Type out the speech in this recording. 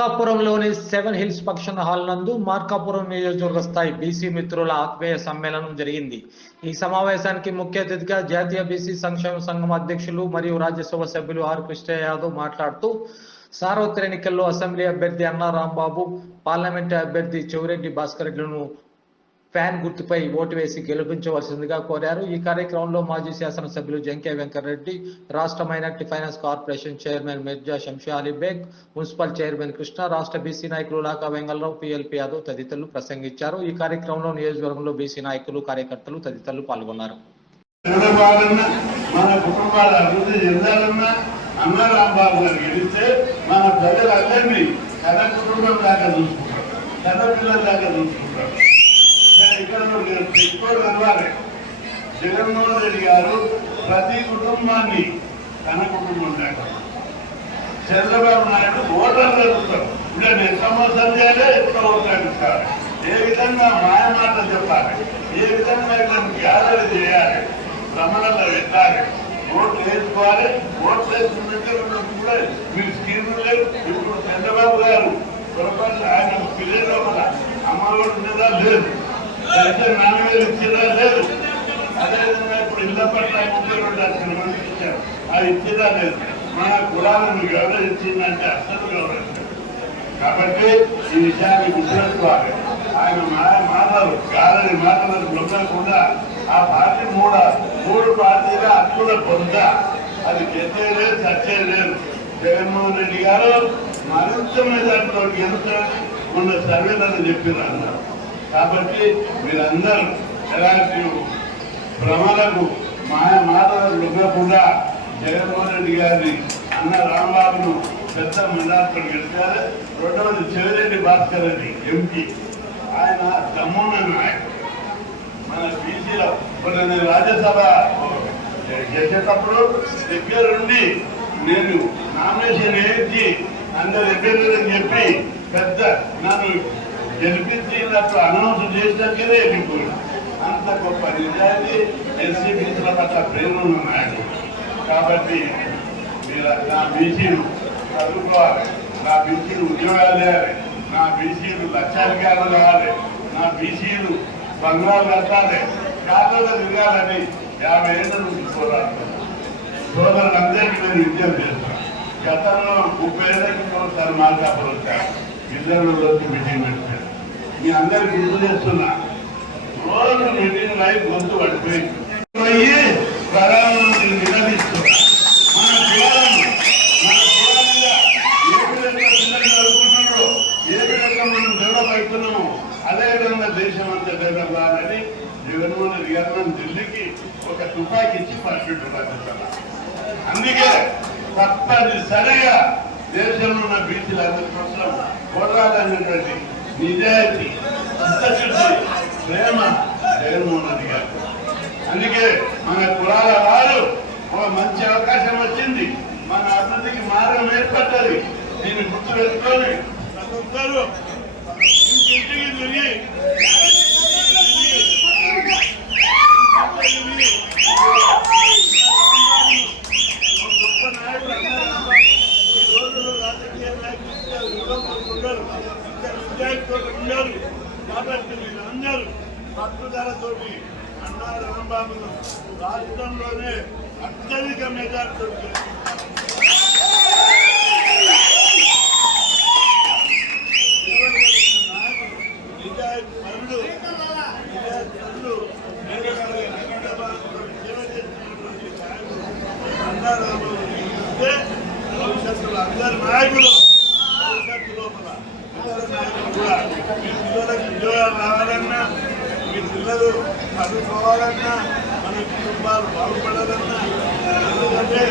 మార్కాపురంలోని seven hills function hall నందు మార్కాపురం నియోజకవర్గ స్థాయి బీసీ మిత్రుల ఆత్మీయ సమ్మేళనం జరిగింది. ఈ సమావేశానికి ముఖ్య అతిథిగా జాతీయ బీసీ సంక్షేమ సంఘం అధ్యక్షులు మరియు రాజ్యసభ సభ్యులు ఆర్ కృష్ణ యాదవ్ మాట్లాడుతూ సార్వత్రిక ఎన్నికల్లో అసెంబ్లీ అభ్యర్థి అన్నా రాంబాబు పార్లమెంటు అభ్యర్థి చెవిరెడ్డి భాస్కర్ రెడ్డిలను ఫ్యాన్ గుర్తుపై ఓటు వేసి గెలిపించవలసిందిగా కోరారు. ఈ కార్యక్రమంలో మాజీ శాసనసభ్యులు జంకే వెంకటరెడ్డి రాష్ట్ర minority finance corporation chairman Mirza Shamsha Ali Baig municipal chairman Krishna రాష్ట్ర బీసీ నాయకులు లాకా వెంగళరావు పిఎల్పి యాదవ్ తదితరులు ప్రసంగించారు. ఈ కార్యక్రమంలో నియోజకవర్గంలో బీసీ నాయకులు కార్యకర్తలు తదితరులు పాల్గొన్నారు. మన కుటుంబాల అభివృద్ధి చెందాలన్నా అన్న రాంబాబు గారు గెలిస్తే మన ప్రజలందరినీ కథ కుటుంబం దాకా చూసుకుంటారు కథ పిల్లల దాకా ఇక్కడ ఎక్కువ కలవాలి జగన్మోహన్ రెడ్డి గారు ప్రతి కుటుంబాన్ని తన కుటుంబం దాకా చంద్రబాబు నాయుడు ఓటర్ అడుగుతారు ఇప్పుడు నేను సంవత్సరం చేయాలి ఎప్పుడు ఓటాడు సార్ ఏ విధంగా మాయమాట చెప్పాలి ఏ విధంగా ఇతను గ్యాదరీ చేయాలి భ్రమణలో పెట్టాలి ఓట్లు వేసుకోవాలి ఓట్లు వేసుకున్న కూడా మీరు స్కీములు లేవు ఇప్పుడు చంద్రబాబు గారు పొరపాటు ఆయన పిల్లల లోపల అమ్మఒడి ఉన్నదా లేదు. అయితే నాన్న మీద ఇచ్చేదా లేదు అదేవిధంగా ఇప్పుడు ఇళ్ళ పట్ల ముప్పై రెండు లక్షల మంది ఇచ్చారు అది ఇచ్చేదా లేదు మన కులాలను గౌరవించిందంటే అసలు గౌరవించారు కాబట్టి ఈ విషయాన్ని గుర్తుపెట్టుకోవాలి ఆయన మాటలు గాలని మాటలు లొంగకుండా ఆ పార్టీ మూడ మూడు పార్టీల హక్కుల పొంద అది గెలిచేయలేదు చచ్చేయలేదు జగన్మోహన్ రెడ్డి గారు మరింత మెజార్టీలో గెలుస్తారని మొన్న సర్వేలను చెప్పారు అన్నారు కాబట్టి మీరందరూ ఎలాంటి భ్రమలకు మాయ మాటలకు లొంగకుండా జగన్మోహన్ రెడ్డి గారిని అన్న రాంబాబును పెద్ద మెజార్టీలో గెలిచారు. రెండవది చెవిరెడ్డి భాస్కర్ రెడ్డి ఎంపీ. ఆయన దమ్మున్న నాయకుడు. మన బీసీలో కొన్ని రాజ్యసభ చేసేటప్పుడు దగ్గరుండి నేను నామినేషన్ వేయించి అందరు ఎమ్మెల్యేలని చెప్పి పెద్ద నన్ను గెలిపించినట్టు అనౌన్స్ చేసినాకనే వెళ్ళిపోయాను అంత గొప్ప నిజాన్ని ఎస్సీ బీసీల పట్ల ప్రేమ ఉన్నాడు కాబట్టి మీరు నా బీసీలు చదువుకోవాలి నా బీసీలు ఉద్యోగాలు చేయాలి నా బీసీలు లక్షాధికారులు కావాలి నా బీసీలు బంగారు కట్టాలి కాళ్ళలో తిరగాలని యాభై ఏళ్ళ నుంచి పోరాడు సోదరులందరికీ నేను విజ్ఞప్తి చేస్తాను గతంలో ముప్పై ఏళ్ళకి ఒకసారి మార్కాపురం వచ్చారు ఇద్దరులోకి మీటింగ్ పెట్టారు మీ అందరికి గుర్తు చేస్తున్నా. రోజు మీటింగ్ లై గొంతు పడిపోయింది. పోయి ప్రధానమంత్రి నిలదీస్తున్నా. మన మన కులాలుగా ఏ విధంగా పిల్లలు చదువుకుంటున్నారో. ఏ విధంగా మనం డెవలప్ అవుతున్నామో అదే విధంగా దేశం అంతా డెవలప్ కావాలని జగన్మోహన్ రెడ్డి గారు ఢిల్లీకి ఒక తుపాకీ ఇచ్చి పరిస్థితి అందుకే తప్పనిసరిగా దేశంలో ఉన్న బీసీలందరి కోసం పోరాడాలనేటువంటి నిజాయితీ చిత్తశుద్ధి ప్రేమ జగన్మోహన్ రెడ్డి గారు. అందుకే మన కులాల వారు ఒక మంచి అవకాశం వచ్చింది. మన అభివృద్ధికి మార్గం ఏర్పడ్డది. దీన్ని గుర్తు పెట్టుకొని ప్రతి ఒక్కరూ ఇంటింటికి తిరిగి గొప్ప నాయకుడు అన్నారు ఈ రోజుల్లో రాజకీయ నాయకులు యువకులు ఉన్నారు ఇంకా ఉన్నారు కాబట్టి మీరందరూ పట్టుదలతోటి అన్నా రాంబాబును రాష్ట్రంలోనే అత్యధిక మెజార్టీ నిజాయితీ అందరు నాయకులు భవిష్యత్తు లోపల అందరు నాయకులు కూడా మీ పిల్లలకు ఉద్యోగాలు రావాలన్నా మీ పిల్లలు చదువుకోవాలన్నా మన కుటుంబాలు బాగుపడాలన్నా ఎందుకంటే